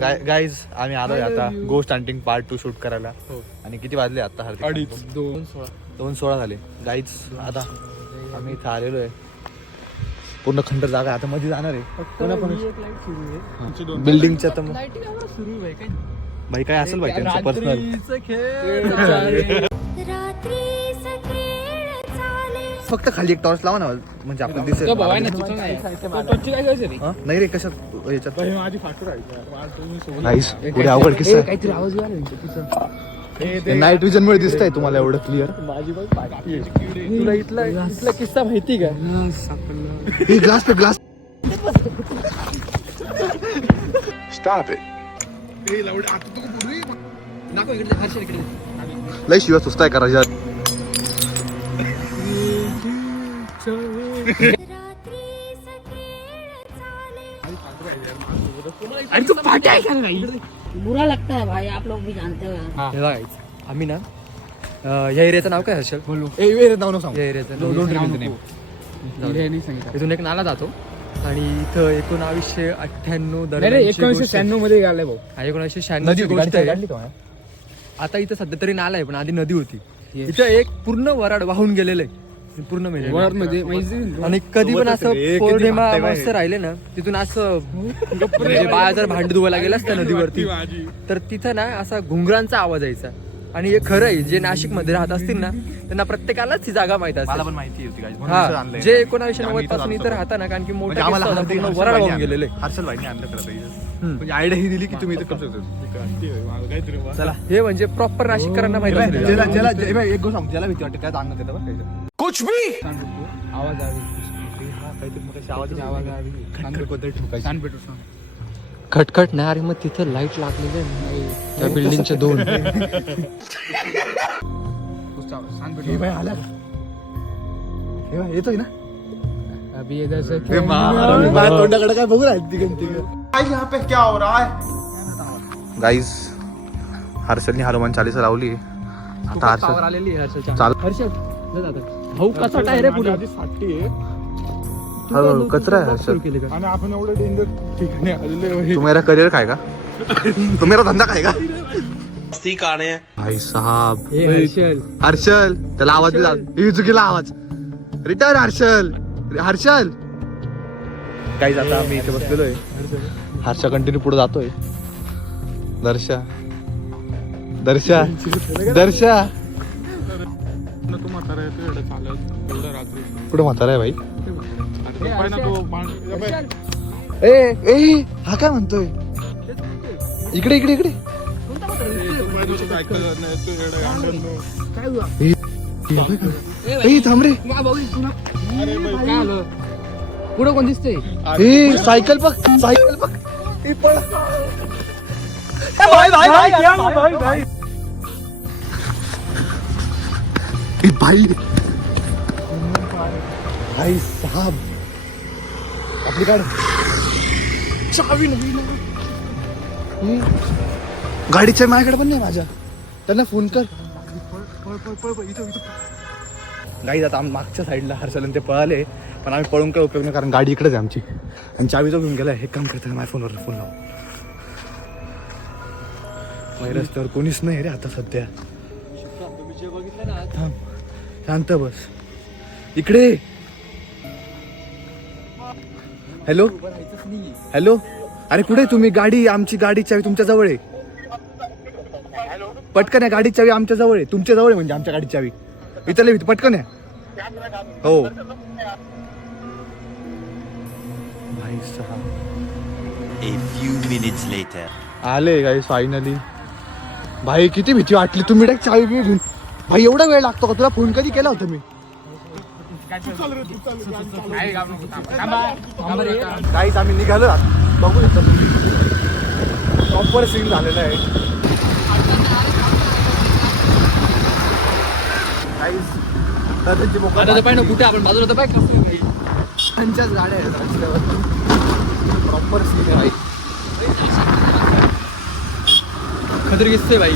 Guys आम्ही आलोय आता गोस्ट हंटिंग पार्ट 2 शूट करायला. आणि किती वाजले आता? 2:16 झाले. गाईज आता आम्ही इथं आलेलो आहे. पूर्ण खंड जागा आता मध्ये जाणार आहे. बिल्डिंगच्या तर भाई काय असेल भाई त्यांचं पर्सनल. फक्त खाली एक टॉर्च लावा ना, म्हणजे आपण दिसेल. नाही रे कशात याच्यात पुढे अवघड किस्सा. नाईट विजन मुळे दिसतंय तुम्हाला एवढं क्लिअर. तुला इथला किस्सा माहिती का? Glass pay glass. Stop it. लय शिवाय सुस्ताय करायच्या. बुरा लगता है भाई, आप लोग भी जानते हो. आम्ही ना या एरियाचं नाव काय हर्षल? बोलू नाव सांग. या एरियाचं इथून एक नाला जातो आणि इथं 1998 1996 मध्ये गेलाय भाऊ. 1996 गोष्ट आहे. आता इथं सध्या तरी नाला आहे, पण आधी नदी होती. इथं एक पूर्ण वराड वाहून गेलेलं आहे पूर्ण म्हणजे. आणि कधी पण असं पौर्णिमा मस्त राहिले ना, तिथून असं म्हणजे बाया जर भांड धुवायला गेलं असतं नदीवरती, तर तिथं ना असा घुंगरांचा आवाज यायचा. आणि हे खरं आहे, जे नाशिक मध्ये राहत असतील ना त्यांना प्रत्येकालाच ही जागा माहित असते. मला पण माहिती होती गाईज. हा, जे 1990 पासून इथं राहता ना, कारण की मोठा आम्हाला पूर्ण वराड वाहून गेलेलं आहे. हर्षल भाईने आणलं खरं. म्हणजे आयडिया ही दिली की तुम्ही इथं करू शकतो. चला, हे म्हणजे प्रॉपर नाशिककरांना माहिती असेल. एक गोष्ट सांग, ज्याला भीती वाटते काय सांगण्यात येतं बरं. कुछ भी आवाज आवी खटखट नाही. अरे मग तिथं लाईट लागलेले त्या बिल्डिंगच्या 2. येतोय ना अभी इधर से तोंडाकडे काय बघू गाईज. हर्षलनी हनुमान चालीसा लावली. आता हर्षल आलेली चाल. भाऊ कसा टायर पुढे हळूहळू कचरा आहे हर्षल. आणि आपण एवढं डेंजर ठिकाणी आलेलो. तुम्हारा करियर खाएगा, तुम्हारा धंदा खाएगा. भाई साहब. हर्षल त्याला आवाज दिला. चुकीला आवाज. रिटर्न हर्षल. हर्षल गाईज आता आम्ही इथे बसलेलो आहे. हर्षा कंटिन्यू पुढे जातोय. दर्शा दर्शा दर्शा तू म्हातारा येतो एवढं चालत एवढं रात्री. कुठे म्हातारा आहे भाई? तो ए हा काय म्हणतोय? इकडे इकडे इकडे. थांब रे. पुढे कोण दिसते? सायकल बघ, सायकल बघ. भाई भाई साहब आपली गाडी चावी नाही. गाडीच्या माझ्याकडे पण नाही. माझ्या त्यांना फोन कर. गाडी आता आम्ही मागच्या साईडला हर्षल ते पळाले, पण आम्ही पळून काय उपयोग नाही, कारण गाडी इकडेच आहे आमची. आणि चावी जो घेऊन गेला. हे काम करताना माझ्या फोनवर फोन लाव. माझ्या रस्त्यावर कोणीच नाही रे आता सध्या. थांब, शांत बस. इकडे. Hello hello. अरे कुठे तुम्ही? गाडी आमची, गाडी चावी तुमच्या जवळ आहे. पटकन आहे. गाडी चावी आमच्या जवळ आहे. तुमच्या जवळ आहे म्हणजे आमच्या गाडी चावी इथले. पटकन आहे. हो भाई साहब. A few minutes later. आले गाईस फायनली. भाई किती भीती वाटली. तुम्ही डायरेक्ट चावी बी घेऊन. भाई एवढा वेळ लागतो का? तुला फोन कधी केला होता मी? काहीच आम्ही निघालो. बघू शकता प्रॉपर सीन झालेला आहे. कुठे आपण बाजूला तर बाईक त्यांच्याच गाड्या आहेत रस्त्यावर. प्रॉपर सीन आहे. खतरी दिसते भाई.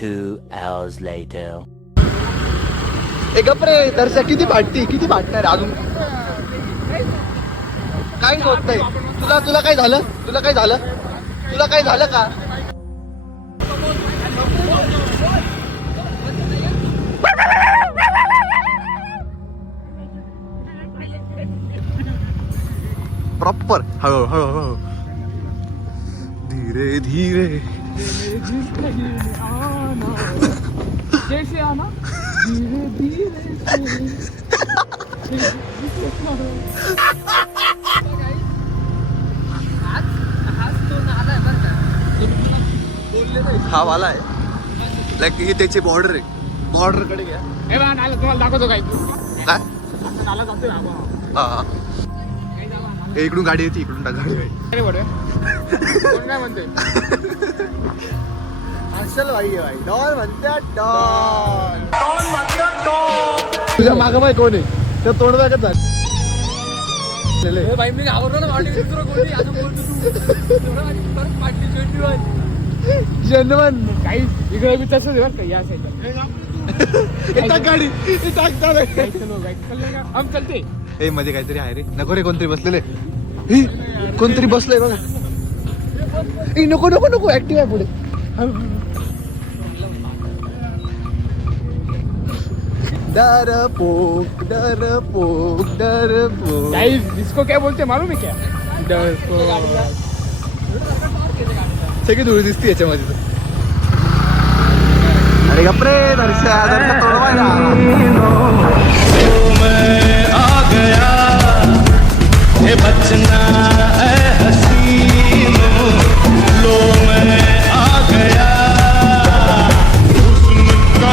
2 hours later. गप रे दर्शा. किती भाटती, किती भाटणार अजून? काहीच होत नाही. तुला काय झालं? तुला काय झालं? तुला काही झालं का? प्रॉपर हळू हळू हळू धीरे धीरे जैसे आना धीरे धीरे हा वाला आहे लाईक ही त्याची बॉर्डर आहे बॉर्डर कडे घ्या हे बघा नाला तुम्हाला दाखवतो काय काय नाला जातो ना हा ए, इकडून गाडी येते इकडून गाडी अरे बरं कोण काय म्हणते असल भाई भाई डॉन म्हणतात डॉन डॉन म्हणतात डॉन तुझ्या मागं बाय कोण आहे त्या तोंड बघत जा भाई मी आवडलो ना वाटी दुसरं कोणी आता बोलतो तू जनवन काही इकडे बी तसंच बरं का या साईडला गाडी हम चलते ए मध्ये काहीतरी आहे रे नको रे कोणतरी बसलेले ए, कोणतरी बसलंय बघा ए नको नको नको ऍक्टिव्ह आहे पुढे डरपोक डरपोक डरपोक गाइस इसको क्या बोलते मालूम है क्या सगळी धुळी दिसते याच्यामध्ये तर. अरे गप्रे दर्शा तोडवायला